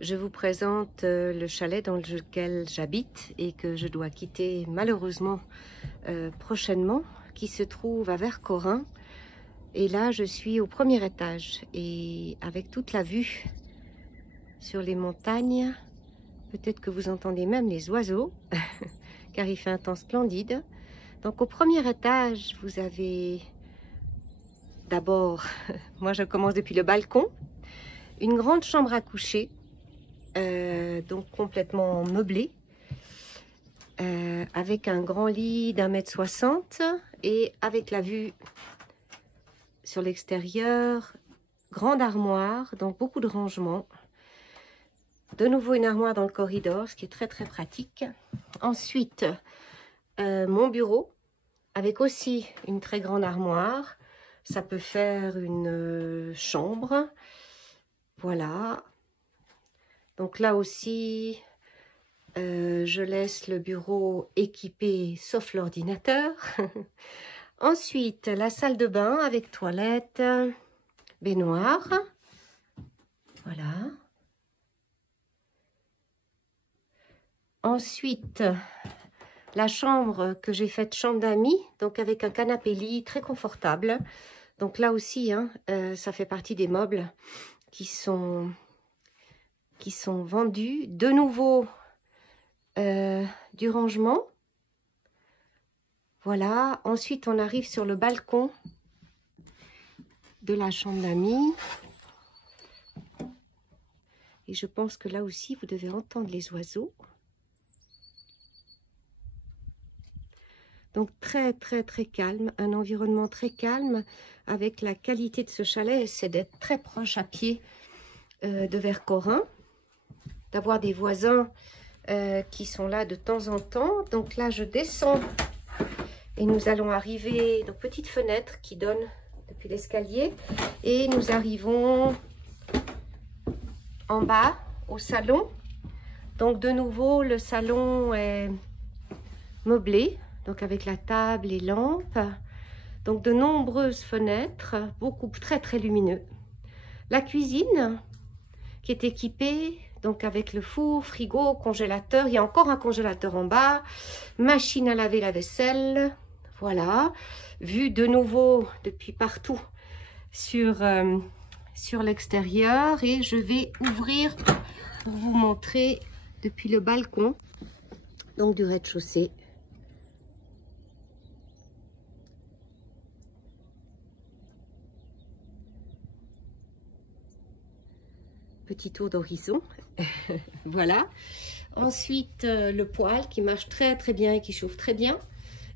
je vous présente le chalet dans lequel j'habite et que je dois quitter malheureusement prochainement, qui se trouve à Vercorin. Et là, je suis au premier étage et avec toute la vue sur les montagnes, peut-être que vous entendez même les oiseaux, car il fait un temps splendide. Donc au premier étage, vous avez d'abord, moi je commence depuis le balcon, une grande chambre à coucher, donc complètement meublée, avec un grand lit d'1,60 m et avec la vue sur l'extérieur, grande armoire, donc beaucoup de rangements. De nouveau une armoire dans le corridor, ce qui est très très pratique. Ensuite, mon bureau, avec aussi une très grande armoire. Ça peut faire une chambre. Voilà. Donc là aussi, je laisse le bureau équipé, sauf l'ordinateur. Ensuite, la salle de bain avec toilette, baignoire. Voilà. Ensuite, la chambre que j'ai faite chambre d'amis, donc avec un canapé-lit très confortable. Donc là aussi, hein, ça fait partie des meubles qui sont vendus. De nouveau, du rangement. Voilà. Ensuite, on arrive sur le balcon de la chambre d'amis. Et je pense que là aussi, vous devez entendre les oiseaux. Donc très très très calme, un environnement très calme. Avec la qualité de ce chalet, c'est d'être très proche à pied de Vercorin, d'avoir des voisins qui sont là de temps en temps. Donc là, je descends et nous allons arriver dans petite fenêtre qui donne depuis l'escalier et nous arrivons en bas au salon. Donc de nouveau, le salon est meublé. Donc avec la table, les lampes, donc de nombreuses fenêtres, beaucoup très très lumineux. La cuisine qui est équipée, donc avec le four, frigo, congélateur, il y a encore un congélateur en bas, machine à laver la vaisselle, voilà. Vue de nouveau depuis partout sur l'extérieur et je vais ouvrir pour vous montrer depuis le balcon, donc du rez-de-chaussée. Petit tour d'horizon, voilà. Ensuite, le poêle qui marche très très bien et qui chauffe très bien.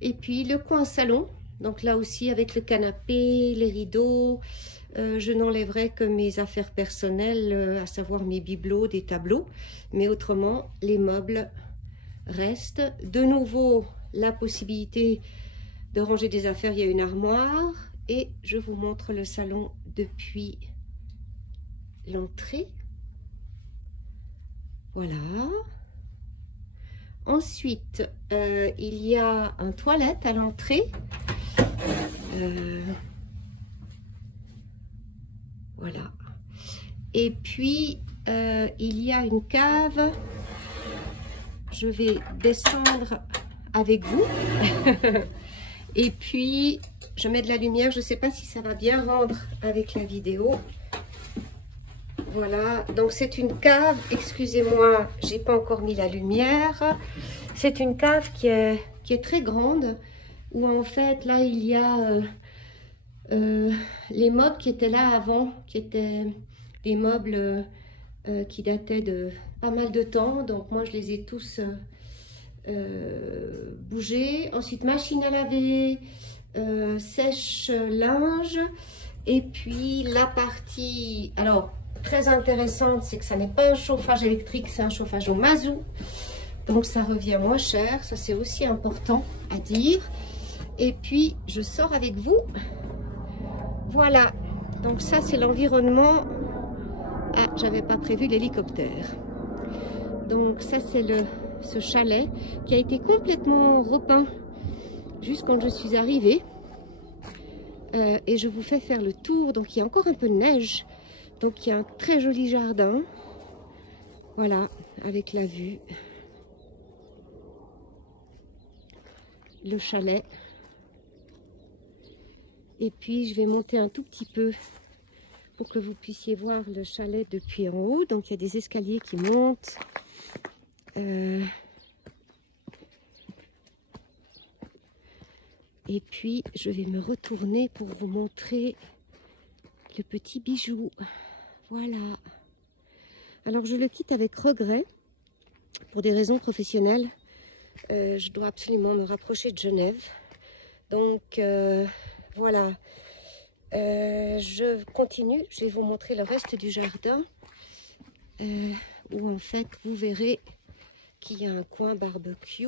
Et puis le coin salon, donc là aussi avec le canapé, les rideaux. Je n'enlèverai que mes affaires personnelles, à savoir mes bibelots, des tableaux. Mais autrement, les meubles restent. De nouveau, la possibilité de ranger des affaires, il y a une armoire. Et je vous montre le salon depuis l'entrée. Voilà. Ensuite, il y a un toilette à l'entrée. Voilà. Et puis, il y a une cave. Je vais descendre avec vous. Et puis, je mets de la lumière. Je ne sais pas si ça va bien rendre avec la vidéo. Voilà, donc c'est une cave, excusez-moi, j'ai pas encore mis la lumière. C'est une cave qui est très grande, où en fait là il y a les meubles qui étaient là avant, qui étaient des meubles qui dataient de pas mal de temps. Donc moi je les ai tous bougés. Ensuite machine à laver, sèche-linge. Et puis la partie, alors très intéressante, c'est que ça n'est pas un chauffage électrique, c'est un chauffage au mazout. Donc ça revient moins cher, ça c'est aussi important à dire. Et puis je sors avec vous. Voilà, donc ça c'est l'environnement. Ah, j'avais pas prévu l'hélicoptère. Donc ça c'est ce chalet qui a été complètement repeint juste quand je suis arrivée. Et je vous fais faire le tour. Donc il y a encore un peu de neige. Donc il y a un très joli jardin. Voilà, avec la vue, le chalet. Et puis je vais monter un tout petit peu pour que vous puissiez voir le chalet depuis en haut. Donc il y a des escaliers qui montent. Et puis je vais me retourner pour vous montrer le petit bijou. Voilà. Alors je le quitte avec regret pour des raisons professionnelles. Je dois absolument me rapprocher de Genève. Donc voilà. Je continue. Je vais vous montrer le reste du jardin. Où en fait vous verrez qu'il y a un coin barbecue.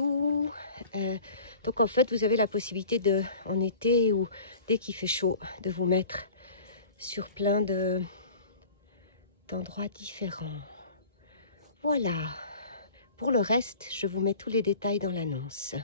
Donc en fait vous avez la possibilité de, en été ou dès qu'il fait chaud, de vous mettre sur plein d'endroits différents. Voilà. Pour le reste, je vous mets tous les détails dans l'annonce.